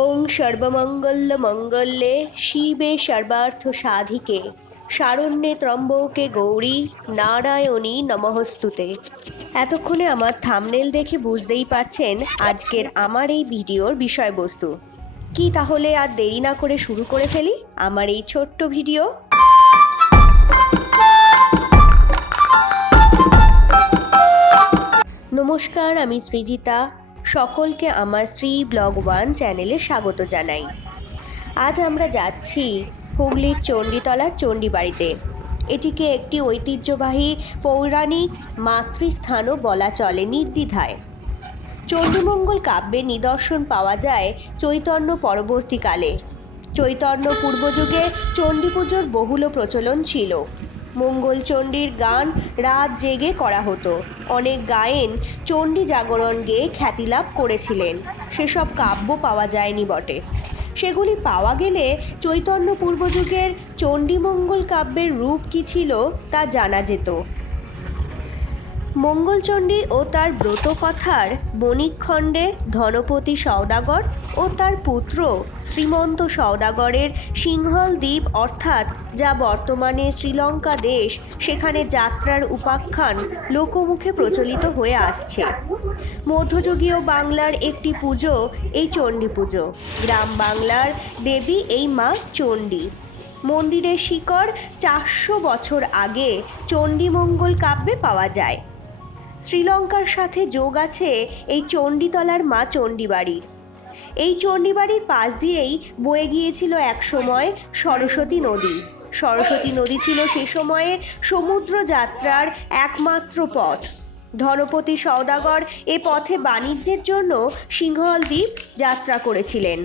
ওং সর্বমঙ্গল মঙ্গলে শিবে সর্বার্থ সাধিকে শারণ্যে ত্রম্বকে গৌরী, নারায়ণী নমঃস্তুতে। এতক্ষণে আমার থামনেল দেখে বুঝতেই পারছেন আজকের আমার এই ভিডিওর বিষয়বস্তু। কি তাহলে আর দেরি না করে শুরু করে ফেলি আমার এই ছোট্ট ভিডিও? নমস্কার, আমি সৃজিতা। সকলকে আমার শ্রী ব্লগ ওয়ান চ্যানেলে স্বাগত জানাই। আজ আমরা যাচ্ছি হুগলির চণ্ডীতলার চণ্ডীবাড়িতে। এটিকে একটি ঐতিহ্যবাহী পৌরাণিক মাতৃস্থানও বলা চলে নির্দ্বিধায়। চণ্ডীমঙ্গল কাব্যের নিদর্শন পাওয়া যায় চৈতন্য পরবর্তীকালে। চৈতন্য পূর্বযুগে চণ্ডী পুজোর বহুল প্রচলন ছিল। মঙ্গল চণ্ডীর গান রাত জেগে করা হতো। অনেক গায়েন চণ্ডী জাগরণ গেয়ে খ্যাতি লাভ করেছিলেন। সেসব কাব্য পাওয়া যায়নি বটে। সেগুলি পাওয়া গেলে চৈতন্য পূর্বযুগের চণ্ডীমঙ্গল কাব্যের রূপ কী ছিল তা জানা যেত। মঙ্গলচণ্ডী ও তার ব্রতকথার বণিকখণ্ডে ধনপতি সওদাগর ও তার পুত্র শ্রীমন্ত সওদাগরের সিংহল দ্বীপ অর্থাৎ যা বর্তমানে শ্রীলঙ্কা দেশ, সেখানে যাত্রার উপাখ্যান লোকমুখে প্রচলিত হয়ে আসছে। মধ্যযুগীয় বাংলার একটি পুজো এই চণ্ডী পুজো। গ্রাম বাংলার দেবী এই মা চণ্ডী। মন্দিরের শিকড় চারশো বছর আগে চণ্ডীমঙ্গল কাব্যে পাওয়া যায়। শ্রীলঙ্কার সাথে যোগ আছে এই চণ্ডীতলার মা চণ্ডীবাড়ির এই চণ্ডীবাড়ির পাশ দিয়েই বয়ে গিয়েছিল এক সময় সরস্বতী নদী। সরস্বতী নদী ছিল সে সময়ে সমুদ্র যাত্রার একমাত্র পথ। ধনপতি সওদাগর এ পথে বাণিজ্যের জন্য সিংহল দ্বীপ যাত্রা করেছিলেন।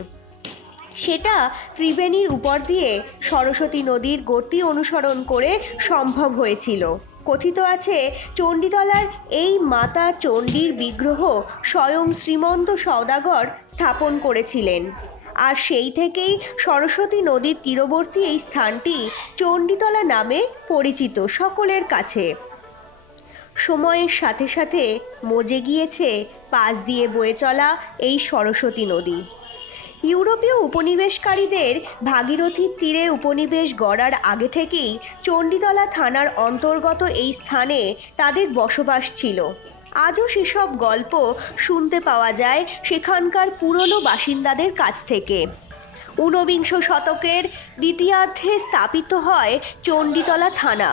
সেটা ত্রিবেণীর উপর দিয়ে সরস্বতী নদীর গতি অনুসরণ করে সম্ভব হয়েছিল। কথিত আছে, চণ্ডীতলার এই মাতা চণ্ডীর বিগ্রহ স্বয়ং শ্রীমন্ত সওদাগর স্থাপন করেছিলেন। আর সেই থেকেই সরস্বতী নদীর তীরবর্তী এই স্থানটি চণ্ডীতলা নামে পরিচিত সকলের কাছে। সময়ের সাথে সাথে মজে গিয়েছে, পাশ দিয়ে বয়ে চলা এই সরস্বতী নদী। ইউরোপীয় উপনিবেশকারীদের ভাগীরথীর তীরে উপনিবেশ গড়ার আগে থেকেই চণ্ডীতলা থানার অন্তর্গত এই স্থানে তাদের বসবাস ছিল। আজও সেসব গল্প শুনতে পাওয়া যায় সেখানকার পুরনো বাসিন্দাদের কাছ থেকে। ঊনবিংশ শতকের দ্বিতীয়ার্ধে স্থাপিত হয় চণ্ডীতলা থানা।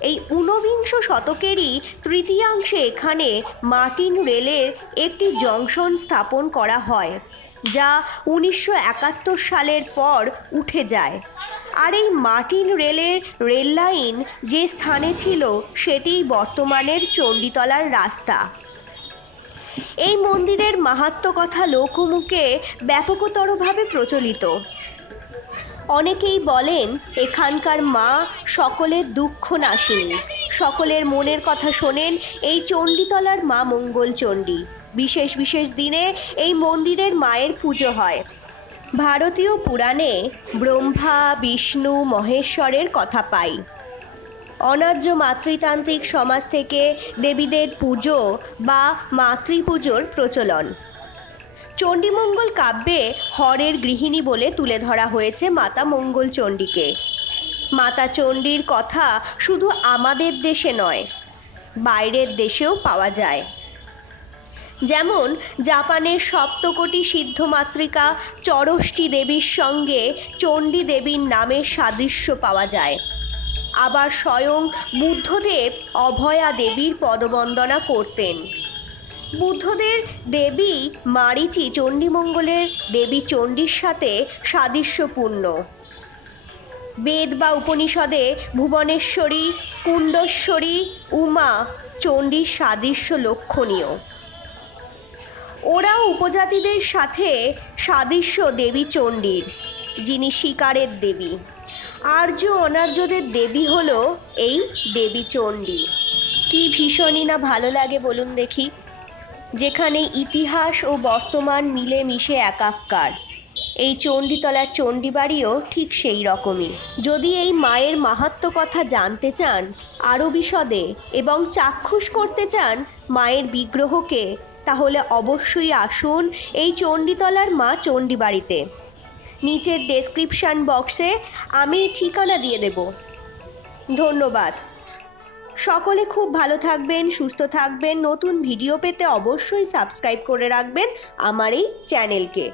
এই ঊনবিংশ শতকেরই তৃতীয়াংশে এখানে মার্টিন রেলের একটি জংশন স্থাপন করা হয়। যা উনিশশো একাত্তর সালের পর উঠে যায়। আর এই মার্টিন রেলের রেল লাইন যে স্থানে ছিল, সেটিই বর্তমানের চণ্ডীতলার রাস্তা। এই মন্দিরের মাহাত্ম্য কথা লোকমুখে ব্যাপকতরভাবে প্রচলিত। অনেকেই বলেন, এখানকার মা সকলের দুঃখ নাশিনী সকলের মনের কথা শোনেন এই চণ্ডীতলার মা মঙ্গল চণ্ডী। বিশেষ বিশেষ দিনে এই মন্দিরের মায়ের পুজো হয়। ভারতীয় পুরাণে ব্রহ্মা, বিষ্ণু, মহেশ্বরের কথা পাই। অনার্য মাতৃতান্ত্রিক সমাজ থেকে দেবীদের পুজো বা মাতৃপুজোর প্রচলন। চণ্ডীমঙ্গল কাব্যে হরের গৃহিণী বলে তুলে ধরা হয়েছে মাতা মঙ্গল চণ্ডীকে। মাতা চণ্ডীর কথা শুধু আমাদের দেশে নয়, বাইরের দেশেও পাওয়া যায়। যেমন জাপানের সপ্তকোটি সিদ্ধমাতৃকা চরষ্টি দেবীর সঙ্গে চণ্ডী দেবীর নামের সাদৃশ্য পাওয়া যায়। আবার স্বয়ং বুদ্ধদেব অভয়া দেবীর পদবন্দনা করতেন। বুদ্ধদের দেবী মারিচি চণ্ডীমঙ্গলের দেবী চণ্ডীর সাথে সাদৃশ্যপূর্ণ। বেদ বা উপনিষদে ভুবনেশ্বরী, কুণ্ডশ্বরী, উমা চণ্ডীর সাদৃশ্য লক্ষণীয়। ওরাও উপজাতিদের সাথে সাদৃশ্য দেবী চণ্ডীর, যিনি শিকারের দেবী। আর্য অনার্যদের দেবী হলো এই দেবী চণ্ডী। কি ভীষণই না ভালো লাগে বলুন দেখি, যেখানে ইতিহাস ও বর্তমান মিলে মিশে একাকার। এই চণ্ডীতলার চণ্ডীবাড়িও ঠিক সেই রকমই। যদি এই মায়ের মাহাত্ম্য কথা জানতে চান আরও বিশদে এবং চাক্ষুষ করতে চান, মায়ের বিগ্রহকে তাহলে অবশ্যই আসুন এই চণ্ডীতলার মা চণ্ডী বাড়িতে নিচের ডেসক্রিপশান বক্সে আমি ঠিকানা দিয়ে দেব। ধন্যবাদ। সকলে খুব ভালো থাকবেন, সুস্থ থাকবেন। নতুন ভিডিও পেতে অবশ্যই সাবস্ক্রাইব করে রাখবেন আমার এই চ্যানেলকে